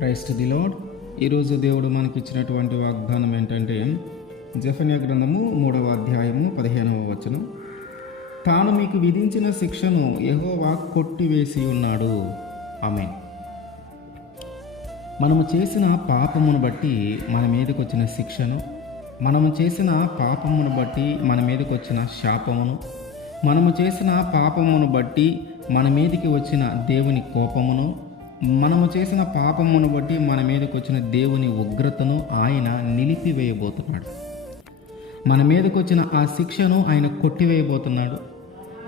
Christ the lord ఈరోజు దేవుడు మనకి ఇచ్చినటువంటి వాగ్దానం ఏంటంటే జఫన్య గ్రంథము మూడవ అధ్యాయము పదిహేనవ వచనం. తాను మీకు విధించిన శిక్షను యహోవా కొట్టివేసి ఉన్నాడు. ఆమె మనము చేసిన పాపమును బట్టి మన మీదకి వచ్చిన శిక్షను మనము చేసిన పాపమును బట్టి మన మీదకి వచ్చిన శాపమును మనము చేసిన పాపమును బట్టి మన మీదకి వచ్చిన దేవుని కోపమును మనము చేసిన పాపమును బట్టి మన మీదకి వచ్చిన దేవుని ఉగ్రతను ఆయన నిలిపివేయబోతున్నాడు. మన మీదకి వచ్చిన ఆ శిక్షను ఆయన కొట్టివేయబోతున్నాడు.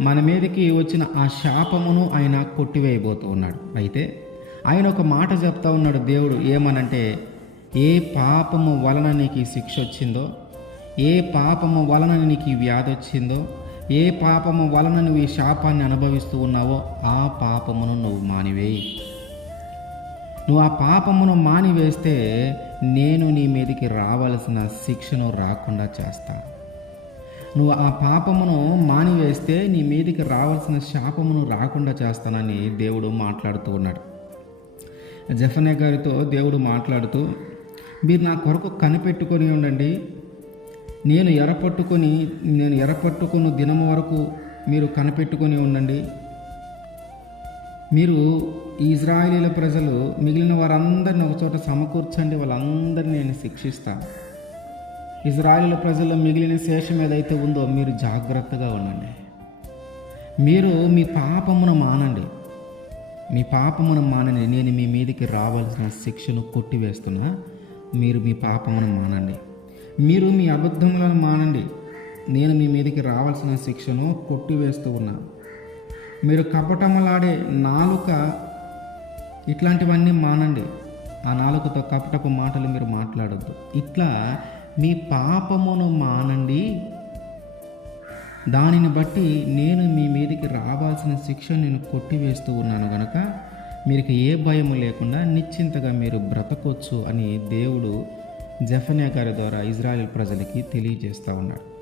మన మీదకి వచ్చిన ఆ శాపమును ఆయన కొట్టివేయబోతూ ఉన్నాడు అయితే ఆయన ఒక మాట చెప్తా ఉన్నాడు దేవుడు ఏమనంటే ఏ పాపము వలన నీకు ఈ శిక్ష వచ్చిందో ఏ పాపము వలన నీకు ఈ వ్యాధి వచ్చిందో ఏ పాపము వలన నువ్వు ఈ శాపాన్ని అనుభవిస్తూ ఉన్నావో ఆ పాపమును నువ్వు మానివేయి. నువ్వు ఆ పాపమును మానివేస్తే నేను నీ మీదకి రావలసిన శిక్షను రాకుండా చేస్తాను నువ్వు ఆ పాపమును మానివేస్తే నీ మీదకి రావాల్సిన శాపమును రాకుండా చేస్తానని దేవుడు మాట్లాడుతూ ఉన్నాడు. జఫనే గారితో దేవుడు మాట్లాడుతూ మీరు నా కొరకు కనిపెట్టుకొని ఉండండి. నేను ఎరపట్టుకొని నేను ఎరపట్టుకున్న దినం వరకు మీరు కనిపెట్టుకొని ఉండండి. మీరు ఈ ఇజ్రాయేలీల ప్రజలు మిగిలిన వారందరిని ఒక చోట సమకూర్చండి వాళ్ళందరినీ నేను శిక్షిస్తాను. ఇజ్రాయేలీల ప్రజల్లో మిగిలిన శేషం ఏదైతే ఉందో మీరు జాగ్రత్తగా ఉండండి. మీరు మీ పాపమును మానండి. మీ పాపమును మానండి. నేను మీ మీదకి రావాల్సిన శిక్షను కొట్టివేస్తున్నా. మీరు మీ పాపమును మానండి. మీరు మీ అబద్ధములను మానండి. నేను మీ మీదకి రావాల్సిన శిక్షను కొట్టివేస్తూ ఉన్నాను మీరు కపటములాడే నాలుక ఇట్లాంటివన్నీ మానండి. ఆ నాలుకతో కపటపు మాటలు మీరు మాట్లాడద్దు. ఇట్లా మీ పాపమును మానండి. దానిని బట్టి నేను మీ మీదకి రావాల్సిన శిక్ష నేను కొట్టివేస్తూ ఉన్నాను గనక మీకు ఏ భయము లేకుండా నిశ్చింతగా మీరు బ్రతకొచ్చు అని దేవుడు జఫన్యా గారి ద్వారా ఇజ్రాయెల్ ప్రజలకి తెలియజేస్తూ ఉన్నాడు.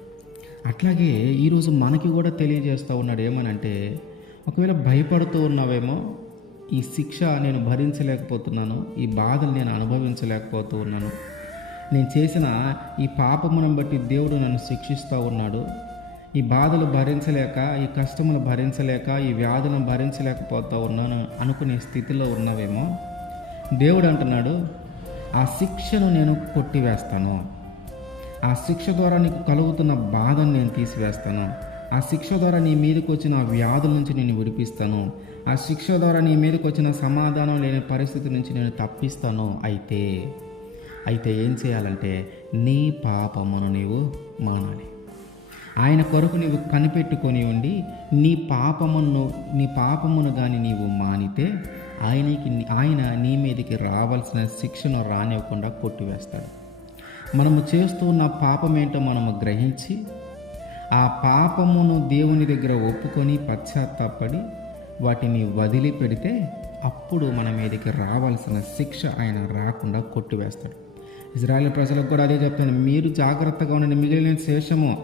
అట్లాగే ఈరోజు మనకి కూడా తెలియజేస్తూ ఉన్నాడు ఏమనంటే ఒకవేళ భయపడుతూ ఉన్నావేమో ఈ శిక్ష నేను భరించలేకపోతున్నాను ఈ బాధలు నేను అనుభవించలేకపోతూ ఉన్నాను. నేను చేసిన ఈ పాపమును బట్టి దేవుడు నన్ను శిక్షిస్తూ ఉన్నాడు. ఈ బాధలు భరించలేక ఈ కష్టములు భరించలేక ఈ వ్యాధులను భరించలేకపోతూ ఉన్నాను అనుకునే స్థితిలో ఉన్నావేమో దేవుడు అంటున్నాడు ఆ శిక్షను నేను కొట్టివేస్తాను. ఆ శిక్ష ద్వారా నీకు కలుగుతున్న బాధను నేను తీసివేస్తాను. ఆ శిక్ష ద్వారా నీ మీదకి వచ్చిన వ్యాధుల నుంచి నేను విడిపిస్తాను. ఆ శిక్ష ద్వారా నీ మీదకు వచ్చిన సమాధానం లేని పరిస్థితి నుంచి నేను తప్పిస్తాను అయితే అయితే ఏం చేయాలంటే నీ పాపమును నీవు మానాలి. ఆయన కొరకు నీవు కనిపెట్టుకొని ఉండి నీ పాపమును నీ పాపమును కానీ నీవు మానితే ఆయనకి ఆయన నీ మీదకి రావాల్సిన శిక్షను రానివ్వకుండా కొట్టివేస్తాడు. మనము చేస్తున్న పాపం ఏంటో మనము గ్రహించి ఆ పాపమును దేవుని దగ్గర ఒప్పుకొని పశ్చాత్తాపడి వాటిని వదిలిపెడితే అప్పుడు మన మీదకి రావాల్సిన శిక్ష ఆయన రాకుండా కొట్టివేస్తాడు. ఇజ్రాయేల్ ప్రజలకు కూడా అదే చెప్తాను. మీరు జాగ్రత్తగా ఉండండి. మిగిలిన శేషము.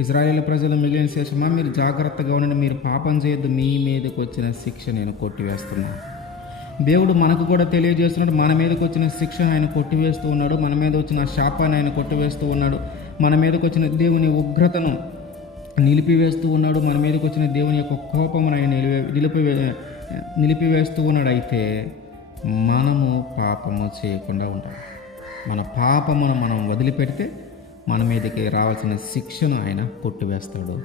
ఇజ్రాయేల్ ప్రజలు మిగిలిన శేషమా? మీరు జాగ్రత్తగా ఉండండి. మీరు పాపం చేయొద్దు. మీ మీదకి వచ్చిన శిక్ష నేను కొట్టివేస్తున్నాను దేవుడు మనకు కూడా తెలియజేస్తున్నాడు. మన మీదకి వచ్చిన శిక్ష ఆయన కొట్టివేస్తూ ఉన్నాడు. మన మీద వచ్చిన శాపాన్ని ఆయన కొట్టివేస్తూ ఉన్నాడు. మన మీదకి వచ్చిన దేవుని ఉగ్రతను నిలిపివేస్తూ ఉన్నాడు. మన మీదకి వచ్చిన దేవుని యొక్క కోపమును ఆయన నిలిపి నిలిపివే నిలిపివేస్తూ ఉన్నాడు అయితే మనము పాపము చేయకుండా ఉంటాం. మన పాపమును మనం వదిలిపెడితే మన మీదకి రావాల్సిన శిక్షను ఆయన కొట్టివేస్తాడు.